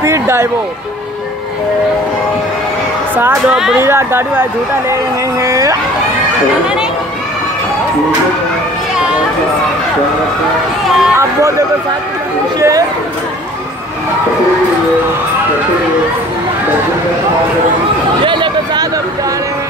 Speed Daewoo. साथ बुढ़िया गाड़ी वाले झूठा ले रहे हैं। अब वो देखो साथ पीछे ये देखो साथ अब जा रहे हैं।